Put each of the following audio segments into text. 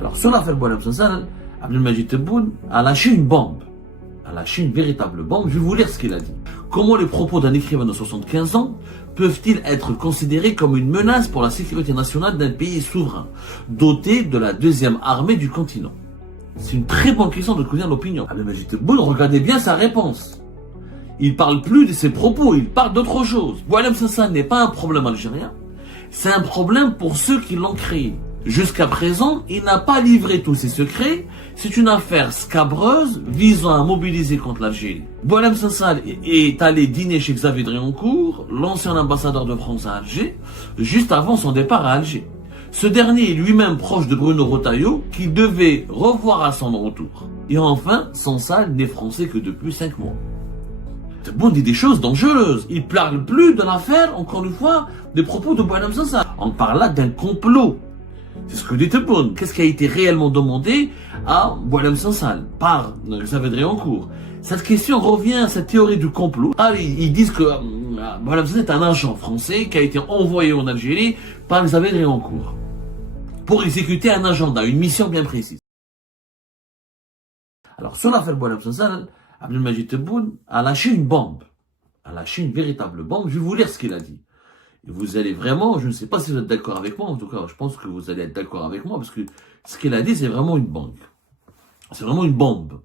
Alors, sur l'affaire Boualem Sansal, Abdelmajid Tebboune a lâché une bombe. A lâché une véritable bombe. Je vais vous lire ce qu'il a dit. Comment les propos d'un écrivain de 75 ans peuvent-ils être considérés comme une menace pour la sécurité nationale d'un pays souverain, doté de la deuxième armée du continent? C'est une très bonne question de connaître l'opinion. Abdelmajid Tebboune, regardez bien sa réponse. Il parle plus de ses propos, il parle d'autre chose. Boualem Sansal n'est pas un problème algérien, c'est un problème pour ceux qui l'ont créé. Jusqu'à présent, il n'a pas livré tous ses secrets. C'est une affaire scabreuse visant à mobiliser contre l'Algérie. Boualem Sansal est allé dîner chez Xavier Driancourt, l'ancien ambassadeur de France à Alger, juste avant son départ à Alger. Ce dernier est lui-même proche de Bruno Retailleau, qu'il devait revoir à son retour. Et enfin, Sansal n'est français que depuis 5 mois. Tebboune dit des choses dangereuses. Il parle plus de l'affaire, encore une fois, des propos de Boualem Sansal. On parle là d'un complot. C'est ce que dit Tebboune. Qu'est-ce qui a été réellement demandé à Boualem Sansal par Xavier Driancourt? Cette question revient à cette théorie du complot. Ils disent que Boualem Sansal est un agent français qui a été envoyé en Algérie par Xavier Driancourt pour exécuter un agenda, une mission bien précise. Alors, sur l'affaire Boualem Sansal, Abdelmajid Tebboune a lâché une bombe. A lâché une véritable bombe. Je vais vous lire ce qu'il a dit. Et vous allez vraiment, je ne sais pas si vous êtes d'accord avec moi, en tout cas, je pense que vous allez être d'accord avec moi, parce que ce qu'il a dit, c'est vraiment une bombe. C'est vraiment une bombe.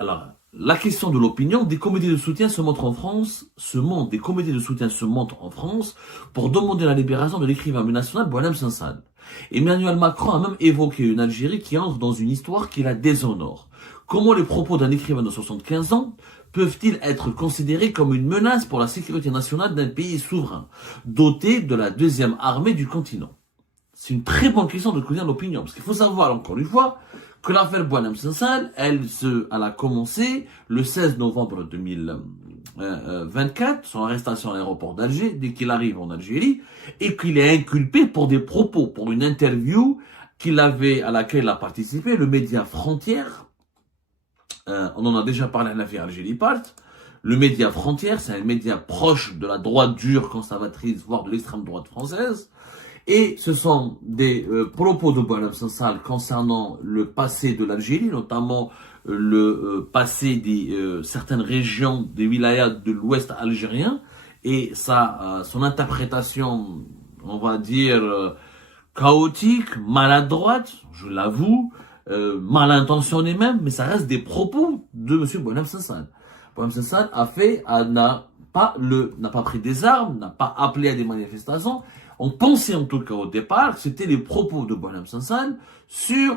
Alors, la question de l'opinion, des comités de soutien se montrent en France, des comités de soutien se montrent en France pour demander la libération de l'écrivain national Boualem Sansal. Emmanuel Macron a même évoqué une Algérie qui entre dans une histoire qui la déshonore. Comment les propos d'un écrivain de 75 ans peuvent-ils être considérés comme une menace pour la sécurité nationale d'un pays souverain, doté de la deuxième armée du continent? C'est une très bonne question de connaître l'opinion, parce qu'il faut savoir, encore une fois, que l'affaire Boualem Sansal, elle a commencé le 16 novembre 2024, son arrestation à l'aéroport d'Alger, dès qu'il arrive en Algérie, et qu'il est inculpé pour des propos, pour une interview à laquelle il a participé, le média Frontières. On en a déjà parlé à l'affaire Algérie Part. Le média Frontières, c'est un média proche de la droite dure conservatrice, voire de l'extrême droite française. Et ce sont des propos de Boualem Sansal concernant le passé de l'Algérie, notamment le passé des certaines régions des wilayas de l'ouest algérien, et son interprétation, on va dire, chaotique, maladroite, je l'avoue, mal intentionné même, mais ça reste des propos de M. Boualem Sansal. Boualem Sansal n'a pas pris des armes, n'a pas appelé à des manifestations. On pensait en tout cas au départ que c'était les propos de Boualem Sansal sur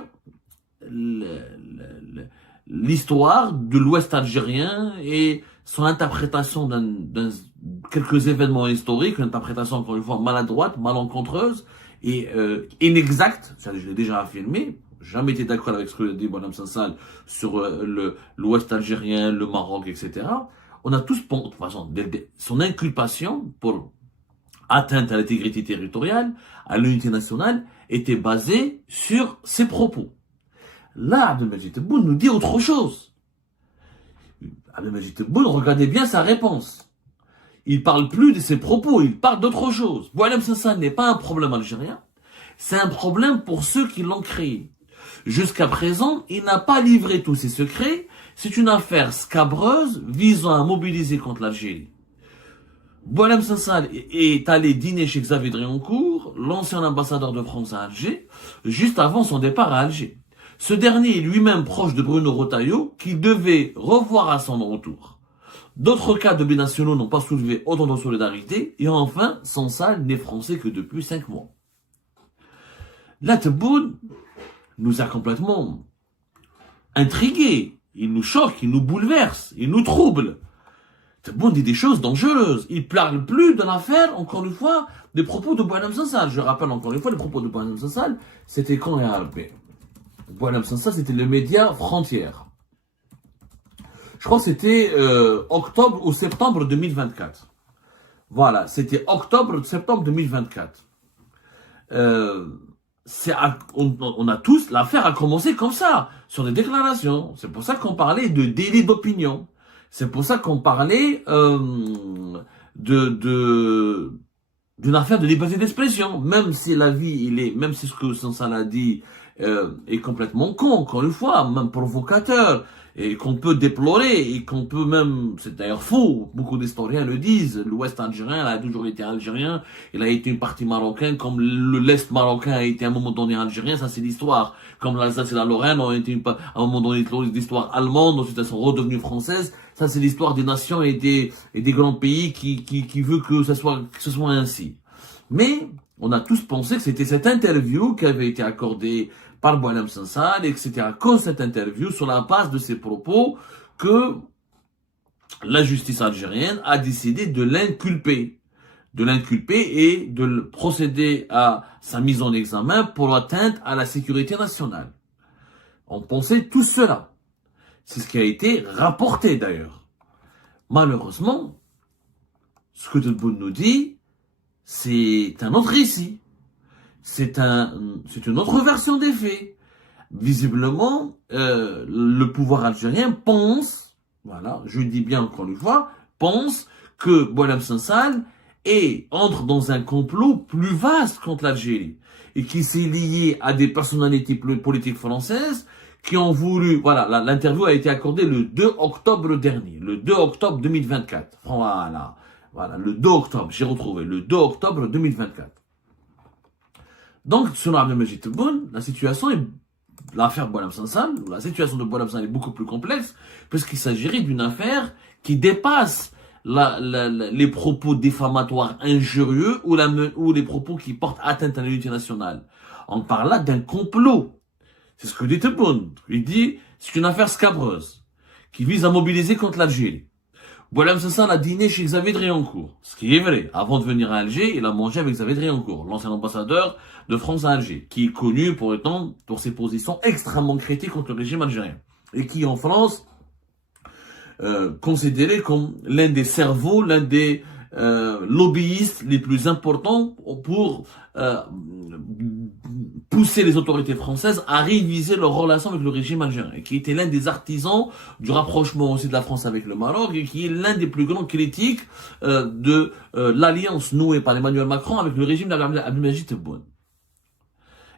l'histoire de l'Ouest algérien et son interprétation quelques événements historiques, une interprétation encore une fois maladroite, malencontreuse et inexacte, ça je l'ai déjà affirmé. Jamais été d'accord avec ce que dit Boualem Sansal sur l'Ouest algérien, le Maroc, etc. On a tous, de toute façon, son inculpation pour atteinte à l'intégrité territoriale, à l'unité nationale, était basée sur ses propos. Là, Abdelmajid Tebboune nous dit autre chose. Abdelmajid Tebboune, regardez bien sa réponse. Il parle plus de ses propos, il parle d'autre chose. Boualem Sansal n'est pas un problème algérien, c'est un problème pour ceux qui l'ont créé. Jusqu'à présent, il n'a pas livré tous ses secrets. C'est une affaire scabreuse visant à mobiliser contre l'Algérie. Boualem Sansal est allé dîner chez Xavier Driancourt, l'ancien ambassadeur de France à Alger, juste avant son départ à Alger. Ce dernier est lui-même proche de Bruno Retailleau, qu'il devait revoir à son retour. D'autres cas de binationaux n'ont pas soulevé autant de solidarité. Et enfin, Sansal n'est français que depuis 5 mois. Là, Tebboune nous a complètement intrigués. Il nous choque, il nous bouleverse, il nous trouble. Tebboune dit des choses dangereuses. Il parle plus de l'affaire, encore une fois, des propos de Boualem Sansal. Je rappelle encore une fois, les propos de Boualem Sansal, c'était quand Boualem Sansal, c'était le média Frontières. Je crois que c'était octobre ou septembre 2024. Voilà, c'était octobre-septembre 2024. On a tous, l'affaire a commencé comme ça, sur des déclarations. C'est pour ça qu'on parlait de délit d'opinion. C'est pour ça qu'on parlait d'une affaire de liberté d'expression, même si même si ce que Sansal a dit est complètement con, encore une fois, même provocateur, et qu'on peut déplorer, et qu'on peut même, c'est d'ailleurs faux, beaucoup d'historiens le disent, l'Ouest algérien a toujours été algérien, il a été une partie marocaine, comme l'Est marocain a été à un moment donné algérien, ça c'est l'histoire, comme l'Alsace et la Lorraine ont été à un moment donné l'histoire allemande, ensuite elles sont redevenues françaises, ça c'est l'histoire des nations et des grands pays qui veut que ce soit ainsi. Mais, on a tous pensé que c'était cette interview qui avait été accordée par Boualem Sansal et que c'était à cause de cette interview, sur la base de ses propos, que la justice algérienne a décidé de l'inculper. Et de procéder à sa mise en examen pour atteinte à la sécurité nationale. On pensait tout cela. C'est ce qui a été rapporté d'ailleurs. Malheureusement, ce que Tebboune nous dit, c'est un autre récit. C'est une autre version des faits. Visiblement, le pouvoir algérien pense, voilà, je dis bien encore une fois, pense que Boualem Sansal entre dans un complot plus vaste contre l'Algérie et qui s'est lié à des personnalités politiques françaises qui ont voulu, voilà, l'interview a été accordée le 2 octobre dernier, le 2 octobre 2024. Voilà, le 2 octobre, j'ai retrouvé, le 2 octobre 2024. Donc, selon Abdelmajid Tebboune, l'affaire Boualem Sansal, la situation de Boualem Sansal est beaucoup plus complexe, puisqu'il s'agirait d'une affaire qui dépasse les propos diffamatoires injurieux ou les propos qui portent atteinte à l'unité nationale. On parle là d'un complot. C'est ce que dit Tebboune. Il dit, c'est une affaire scabreuse, qui vise à mobiliser contre l'Algérie. Boualem Sansal a dîné chez Xavier Driancourt. Ce qui est vrai. Avant de venir à Alger, il a mangé avec Xavier Driancourt, l'ancien ambassadeur de France à Alger, qui est connu pour ses positions extrêmement critiques contre le régime algérien. Et qui, en France, considéré comme l'un des cerveaux, l'un des lobbyistes les plus importants pour pousser les autorités françaises à réviser leurs relations avec le régime algérien, et qui était l'un des artisans du rapprochement aussi de la France avec le Maroc, et qui est l'un des plus grands critiques de l'alliance nouée par Emmanuel Macron avec le régime d'Abdelmajid Tebboune.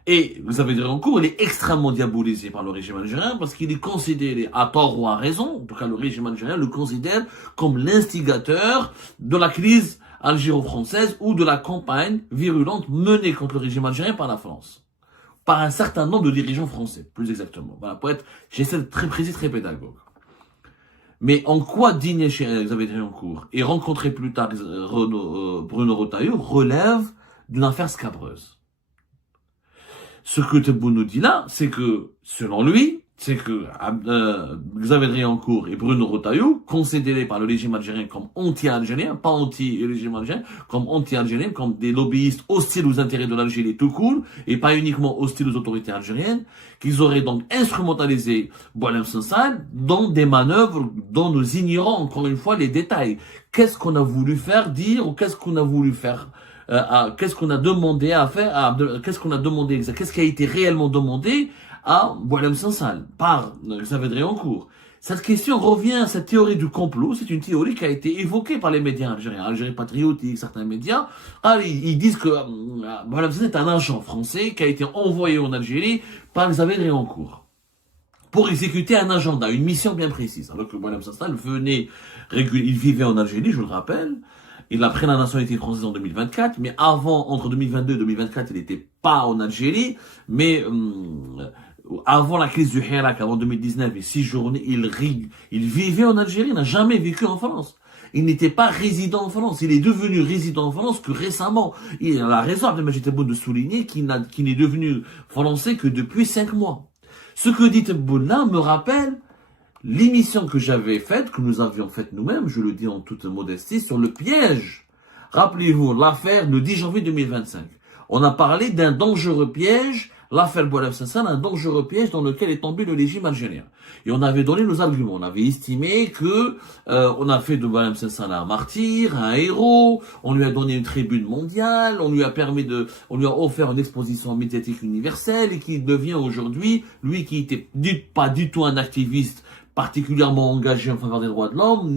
Et vous avez Driancourt, il est extrêmement diabolisé par le régime algérien parce qu'il est considéré, à tort ou à raison, en tout cas le régime algérien le considère comme l'instigateur de la crise algéro-française ou de la campagne virulente menée contre le régime algérien par la France. Par un certain nombre de dirigeants français, plus exactement. Voilà, j'essaie d'être très précis, très pédagogue. Mais en quoi dîner chez Xavier Driancourt et rencontrer plus tard Bruno Retailleau relève d'une affaire scabreuse. Ce que Tebboune nous dit là, c'est que, selon lui, Xavier Driancourt et Bruno Retailleau, considérés par le régime algérien comme anti-algériens, pas anti-régime algérien, comme anti-algériens, comme des lobbyistes hostiles aux intérêts de l'Algérie tout court, et pas uniquement hostiles aux autorités algériennes, qu'ils auraient donc instrumentalisé Boualem Sansal dans des manœuvres dont nous ignorons encore une fois les détails. Qu'est-ce qu'on a voulu faire dire, ou qu'est-ce qu'on a voulu faire qu'est-ce qu'on a demandé à faire, qu'est-ce qui a été réellement demandé à Boualem Sansal par Xavier Driancourt. Cette question revient, cette théorie du complot, c'est une théorie qui a été évoquée par les médias algériens, Algérie patriotique, certains médias. Ils disent que Boualem Sansal est un agent français qui a été envoyé en Algérie par Xavier Driancourt pour exécuter un agenda, une mission bien précise. Alors que Boualem Sansal il vivait en Algérie, je le rappelle. Il a pris la nationalité française en 2024, mais entre 2022 et 2024, il n'était pas en Algérie, mais avant la crise du Hirak, avant 2019, et 6 journées, il vivait en Algérie, il n'a jamais vécu en France. Il n'était pas résident en France, il est devenu résident en France que récemment. Il a raison, Abdelmajid Tebboune, de souligner qu'il n'est devenu français que depuis 5 mois. Ce que dit Tebboune là me rappelle l'émission que j'avais faite, que nous avions faite nous-mêmes, je le dis en toute modestie, sur le piège. Rappelez-vous, l'affaire le 10 janvier 2025. On a parlé d'un dangereux piège, l'affaire Boualem Sansal, un dangereux piège dans lequel est tombé le régime algérien. Et on avait donné nos arguments. On avait estimé que on a fait de Boualem Sansal un martyr, un héros. On lui a donné une tribune mondiale. On lui a offert une exposition médiatique universelle et qui devient aujourd'hui, lui qui était pas du tout un activiste particulièrement engagé en faveur des droits de l'homme,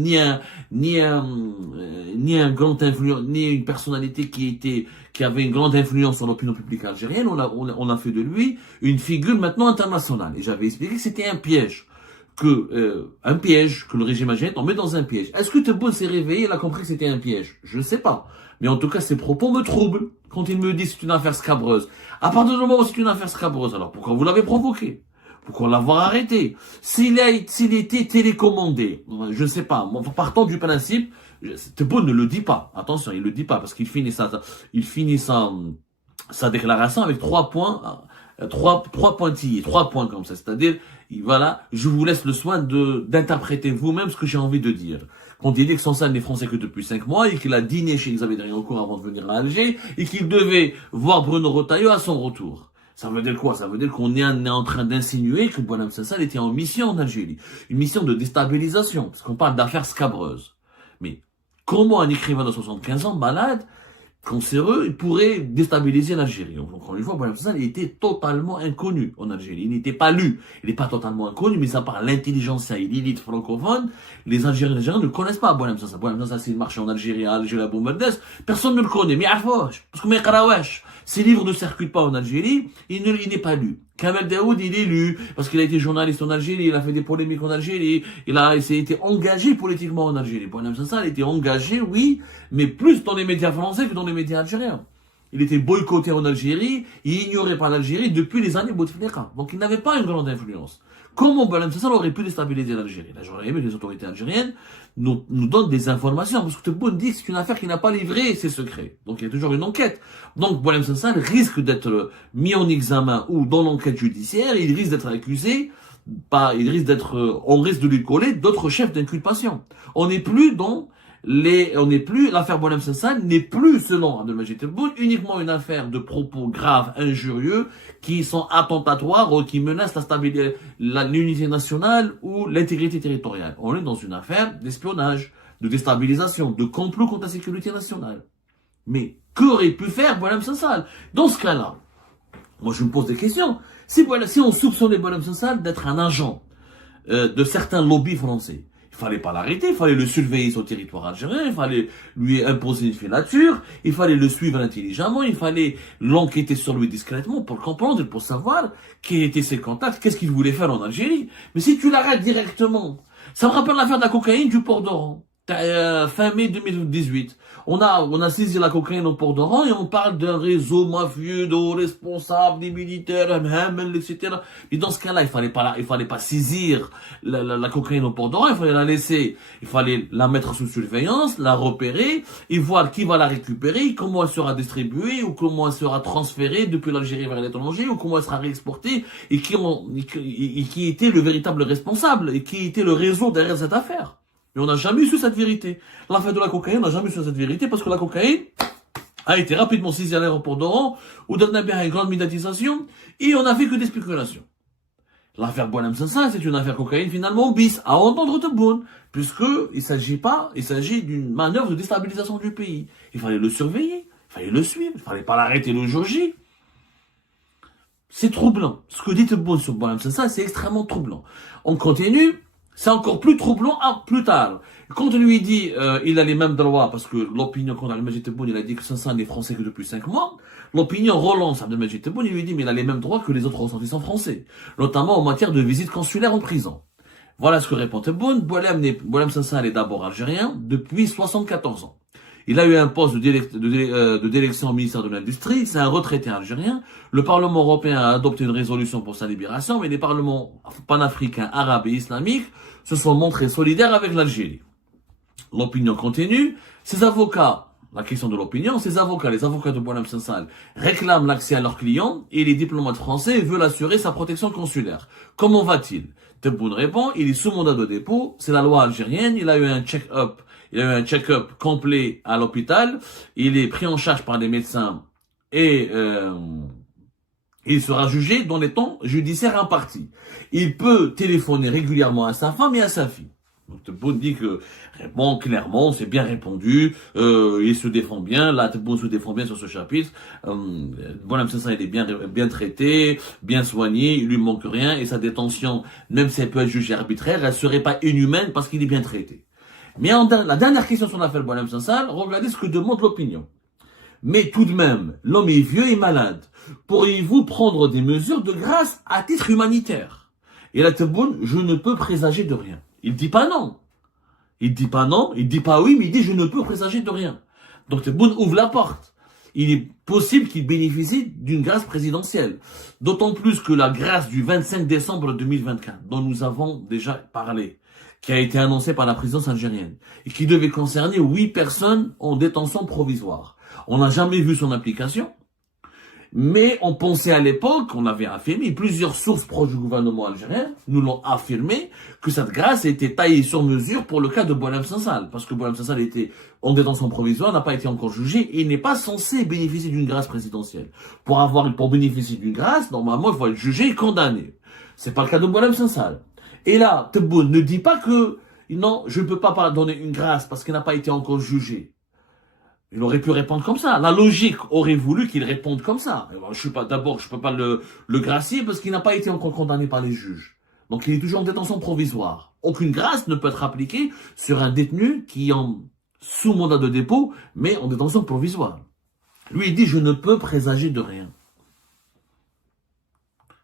ni un grand influent, ni une personnalité qui avait une grande influence sur l'opinion publique algérienne. On a fait de lui une figure maintenant internationale. Et j'avais expliqué que c'était un piège. Que le régime algérien tombait dans un piège. Est-ce que Tebboune s'est réveillé, il a compris que c'était un piège? Je ne sais pas. Mais en tout cas, ses propos me troublent quand il me dit c'est une affaire scabreuse. À partir du moment où c'est une affaire scabreuse, alors pourquoi vous l'avez provoqué? Pourquoi l'avoir arrêté? S'il était télécommandé, je ne sais pas. Partant du principe, Tebboune ne le dit pas. Attention, il le dit pas parce qu'il finit sa déclaration avec 3 points. Trois pointillés, 3 points comme ça. C'est-à-dire, voilà, je vous laisse le soin d'interpréter vous-même ce que j'ai envie de dire. Quand il dit que Sansan n'est français que depuis 5 mois et qu'il a dîné chez Xavier Driancourt avant de venir à Alger et qu'il devait voir Bruno Retailleau à son retour. Ça veut dire quoi? Ça veut dire qu'on est en train d'insinuer que Boualem Sansal était en mission en Algérie. Une mission de déstabilisation, parce qu'on parle d'affaires scabreuses. Mais comment un écrivain de 75 ans, malade, cancéreux, il pourrait déstabiliser l'Algérie. Donc, encore une fois, Boualem Sansal, il était totalement inconnu en Algérie. Il n'était pas lu. Il n'est pas totalement inconnu, mais ça par l'intelligentsia et l'élite francophone, les Algériens ne connaissent pas Boualem Sansal. Boualem Sansal, c'est marché en Algérie, à Alger, à Boumerdès. Personne ne le connaît. Mais Arfouch, parce que Mekarawesh, ses livres ne circulent pas en Algérie, il n'est pas lu. Kamel Daoud, il est lu, parce qu'il a été journaliste en Algérie, il a fait des polémiques en Algérie, il s'est été engagé politiquement en Algérie. Boualem Sansal a été engagé, oui, mais plus dans les médias français que dans les médias algériens. Il était boycotté en Algérie, il ignorait par l'Algérie depuis les années Bouteflika. Donc il n'avait pas une grande influence. Comment Boualem Sansal aurait pu déstabiliser l'Algérie? Là, j'aurais aimé que les autorités algériennes nous donnent des informations, parce que Tebboune dit que c'est une affaire qui n'a pas livré ses secrets. Donc il y a toujours une enquête. Donc Boualem Sansal risque d'être mis en examen ou dans l'enquête judiciaire, il risque d'être accusé, on risque de lui coller d'autres chefs d'inculpation. L'affaire Boualem Sansal n'est plus, selon Abdelmajid Tebboune, uniquement une affaire de propos graves, injurieux, qui sont attentatoires ou qui menacent la stabilité, l'unité nationale ou l'intégrité territoriale. On est dans une affaire d'espionnage, de déstabilisation, de complot contre la sécurité nationale. Mais qu'aurait pu faire Boualem Sansal? Dans ce cas-là, moi je me pose des questions. Si on soupçonnait Boualem Sansal d'être un agent de certains lobbies français, il fallait pas l'arrêter, il fallait le surveiller sur le territoire algérien, il fallait lui imposer une filature, il fallait le suivre intelligemment, il fallait l'enquêter sur lui discrètement pour le comprendre et pour savoir quels étaient ses contacts, qu'est-ce qu'il voulait faire en Algérie. Mais si tu l'arrêtes directement, ça me rappelle l'affaire de la cocaïne du port d'Oran, fin mai 2018. On a saisi la cocaïne au port d'Oran et on parle d'un réseau mafieux, de hauts responsables, des militaires, etc. Et dans ce cas-là, il fallait pas saisir la cocaïne au port d'Oran, il fallait la laisser, il fallait la mettre sous surveillance, la repérer et voir qui va la récupérer, comment elle sera distribuée ou comment elle sera transférée depuis l'Algérie vers l'étranger ou comment elle sera réexportée et qui était le véritable responsable et qui était le réseau derrière cette affaire. Mais on n'a jamais su cette vérité. L'affaire de la cocaïne, on n'a jamais su cette vérité parce que la cocaïne a été rapidement saisie à l'aéroport d'Oran, où on a une grande médiatisation, et on n'a fait que des spéculations. L'affaire Boualem Sansal, c'est une affaire cocaïne finalement bis, à entendre Tebboune, puisque il s'agit d'une manœuvre de déstabilisation du pays. Il fallait le surveiller, il fallait le suivre, il fallait pas l'arrêter le jour J. C'est troublant. Ce que dit Tebboune sur Boualem Sansal, c'est extrêmement troublant. On continue. C'est encore plus troublant plus tard. Quand on lui dit il a les mêmes droits, parce que l'opinion contre Abdelmajid Tebboune, il a dit que Sansan n'est français que depuis 5 mois, l'opinion relance Abdelmajid Tebboune, il lui dit mais il a les mêmes droits que les autres ressortissants français, notamment en matière de visite consulaire en prison. Voilà ce que répond Tebboune. Boualem Sansal est d'abord algérien depuis 74 ans. Il a eu un poste de d'élection au ministère de l'Industrie, c'est un retraité algérien. Le Parlement européen a adopté une résolution pour sa libération, mais les parlements panafricains, arabes et islamiques se sont montrés solidaires avec l'Algérie. L'opinion continue. Ses avocats, la question de l'opinion, les avocats de Boualem Sansal réclament l'accès à leurs clients et les diplomates français veulent assurer sa protection consulaire. Comment va-t-il? Tebboune répond, il est sous mandat de dépôt, c'est la loi algérienne, il a eu un check-up complet à l'hôpital, il est pris en charge par des médecins et il sera jugé dans les temps judiciaires impartis. Il peut téléphoner régulièrement à sa femme et à sa fille. Donc Tebboune dit que répond clairement, c'est bien répondu, il se défend bien, là Tebboune se défend bien sur ce chapitre, Boualem Sansal il est bien traité, bien soigné, il lui manque rien, et sa détention, même si elle peut être jugée arbitraire, elle serait pas inhumaine parce qu'il est bien traité. Mais la dernière question sur l'affaire Boualem Sansal, regardez ce que demande l'opinion. Mais tout de même, l'homme est vieux et malade. Pourriez-vous prendre des mesures de grâce à titre humanitaire? Et là, Tebboune, je ne peux présager de rien. Il dit pas non. Il dit pas non, il dit pas oui, mais il dit je ne peux présager de rien. Donc Tebboune ouvre la porte. Il est possible qu'il bénéficie d'une grâce présidentielle. D'autant plus que la grâce du 25 décembre 2024, dont nous avons déjà parlé, qui a été annoncée par la présidence algérienne, et qui devait concerner 8 personnes en détention provisoire. On n'a jamais vu son application, mais on pensait à l'époque, on avait affirmé, plusieurs sources proches du gouvernement algérien nous l'ont affirmé, que cette grâce était taillée sur mesure pour le cas de Boualem Sansal, parce que Boualem Sansal était en détention provisoire, n'a pas été encore jugé, et il n'est pas censé bénéficier d'une grâce présidentielle. Pour bénéficier d'une grâce, normalement, il faut être jugé et condamné. C'est pas le cas de Boualem Sansal. Et là, Tebboune ne dit pas que, non, je ne peux pas donner une grâce parce qu'il n'a pas été encore jugé. Il aurait pu répondre comme ça. La logique aurait voulu qu'il réponde comme ça. Je peux pas le gracier parce qu'il n'a pas été encore condamné par les juges. Donc il est toujours en détention provisoire. Aucune grâce ne peut être appliquée sur un détenu qui est sous mandat de dépôt, mais en détention provisoire. Lui, il dit, je ne peux présager de rien.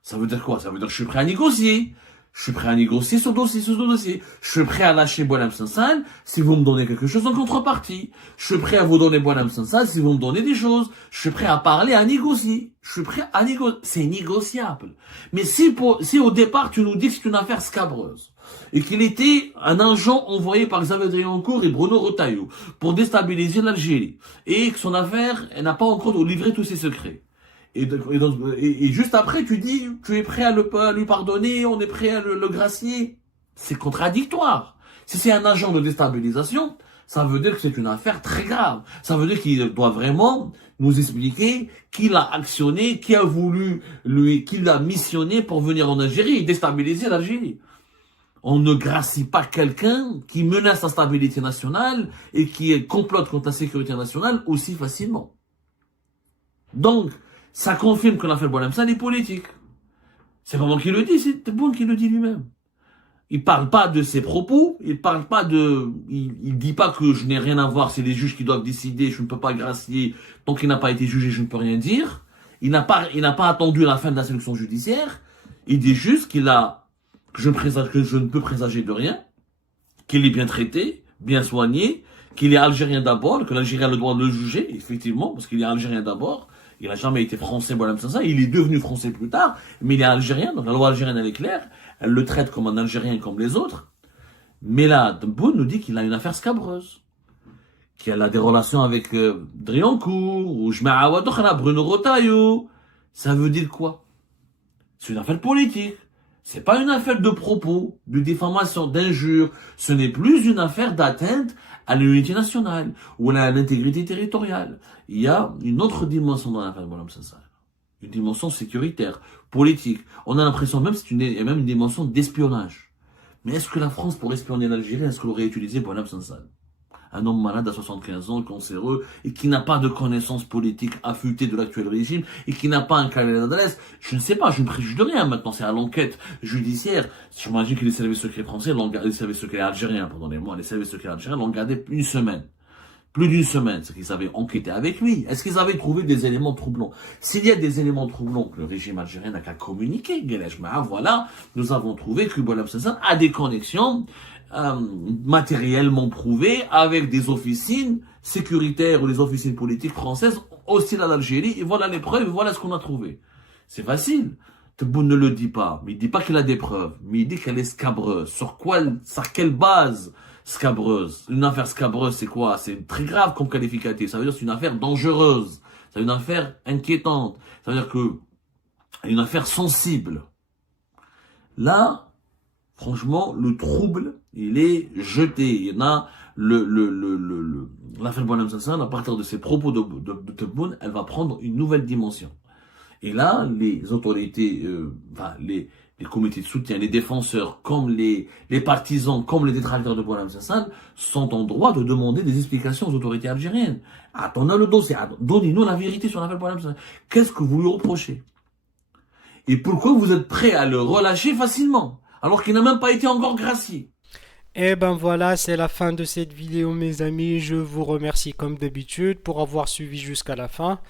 Ça veut dire quoi? Ça veut dire que je suis prêt à négocier. Je suis prêt à négocier sur ce dossier. Je suis prêt à lâcher Boualem Sansal si vous me donnez quelque chose en contrepartie. Je suis prêt à vous donner Boualem Sansal si vous me donnez des choses. Je suis prêt à parler, à négocier. Je suis prêt à négocier. C'est négociable. Mais si au départ tu nous dis que c'est une affaire scabreuse et qu'il était un agent envoyé par Xavier Driancourt et Bruno Retailleau pour déstabiliser l'Algérie et que son affaire, elle n'a pas encore livré tous ses secrets. Et juste après, tu dis, tu es prêt à lui pardonner, on est prêt à le gracier. C'est contradictoire. Si c'est un agent de déstabilisation, ça veut dire que c'est une affaire très grave. Ça veut dire qu'il doit vraiment nous expliquer qui l'a actionné, qui l'a missionné pour venir en Algérie et déstabiliser l'Algérie. On ne gracie pas quelqu'un qui menace la stabilité nationale et qui complote contre la sécurité nationale aussi facilement. Donc, ça confirme que l'affaire Boualem Sansal est politique. C'est pas moi qui le dis, c'est Tebboune qui le dit lui-même. Il parle pas de ses propos, il dit pas que je n'ai rien à voir, c'est les juges qui doivent décider, je ne peux pas gracier, tant qu'il n'a pas été jugé, je ne peux rien dire. Il n'a pas attendu la fin de la sélection judiciaire, il dit juste que je ne peux présager de rien, qu'il est bien traité, bien soigné, qu'il est algérien d'abord, que l'Algérie a le droit de le juger, effectivement, parce qu'il est algérien d'abord. Il n'a jamais été français, Boualem Sansal. Il est devenu français plus tard, mais il est algérien. Donc la loi algérienne, elle est claire. Elle le traite comme un Algérien comme les autres. Mais là, Tebboune nous dit qu'il a une affaire scabreuse. Qu'il a des relations avec Driancourt, ou Jma'a Wadokhra, Bruno Retailleau. Ça veut dire quoi? C'est une affaire politique. C'est pas une affaire de propos, de diffamation, d'injures. Ce n'est plus une affaire d'atteinte à l'unité nationale ou à l'intégrité territoriale. Il y a une autre dimension dans l'affaire Boualem Sansal. Une dimension sécuritaire, politique. On a l'impression même qu'il y a même une dimension d'espionnage. Mais est-ce que la France, pour espionner l'Algérie, est-ce qu'elle aurait utilisé Boualem Sansal? Un homme malade à 75 ans, cancéreux, et qui n'a pas de connaissances politiques affûtées de l'actuel régime, et qui n'a pas un carnet d'adresse. Je ne sais pas, je ne préjuge de rien. Maintenant, c'est à l'enquête judiciaire. J'imagine que les services secrets français les services secrets algériens, pardonnez-moi, les services secrets algériens l'ont gardé une semaine. Plus d'une semaine, c'est qu'ils avaient enquêté avec lui. Est-ce qu'ils avaient trouvé des éléments troublants? S'il y a des éléments troublants que le régime algérien n'a qu'à communiquer, voilà, nous avons trouvé que Boualem Sansal a des connexions matériellement prouvées avec des officines sécuritaires ou des officines politiques françaises hostiles à l'Algérie. Et voilà les preuves, voilà ce qu'on a trouvé. C'est facile. Tebboune ne le dit pas, mais il dit pas qu'il a des preuves, mais il dit qu'elle est scabreuse. Sur quelle base scabreuse? Une affaire scabreuse, c'est quoi? C'est très grave comme qualificatif. Ça veut dire que c'est une affaire dangereuse. C'est une affaire inquiétante. Ça veut dire que une affaire sensible. Là, franchement, le trouble, il est jeté. Il y en a l'affaire Boualem Sansal, à partir de ses propos de Tebboune, elle va prendre une nouvelle dimension. Et là, les autorités, les comités de soutien, les défenseurs, comme les partisans, comme les détracteurs de Boualem Sassal, sont en droit de demander des explications aux autorités algériennes. Attendez le dossier, donnez-nous la vérité sur l'affaire Boualem Sassal. Qu'est-ce que vous lui reprochez? Et pourquoi vous êtes prêt à le relâcher facilement, alors qu'il n'a même pas été encore gracié? Et ben voilà, c'est la fin de cette vidéo mes amis. Je vous remercie comme d'habitude pour avoir suivi jusqu'à la fin.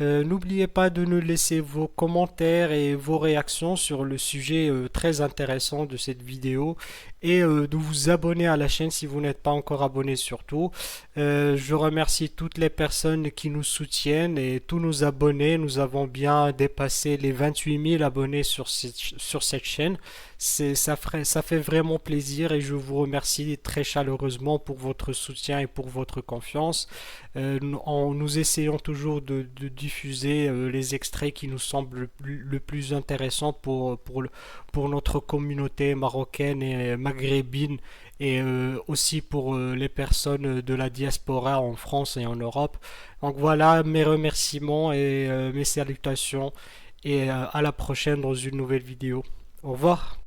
N'oubliez pas de nous laisser vos commentaires et vos réactions sur le sujet très intéressant de cette vidéo et de vous abonner à la chaîne si vous n'êtes pas encore abonné surtout. Je remercie toutes les personnes qui nous soutiennent et tous nos abonnés. Nous avons bien dépassé les 28 000 abonnés sur cette chaîne. Ça fait vraiment plaisir et je vous remercie très chaleureusement pour votre soutien et pour votre confiance. Nous essayons toujours de diffuser les extraits qui nous semblent le plus intéressants pour notre communauté marocaine et maghrébine et aussi pour les personnes de la diaspora en France et en Europe. Donc voilà mes remerciements et mes salutations et à la prochaine dans une nouvelle vidéo. Au revoir.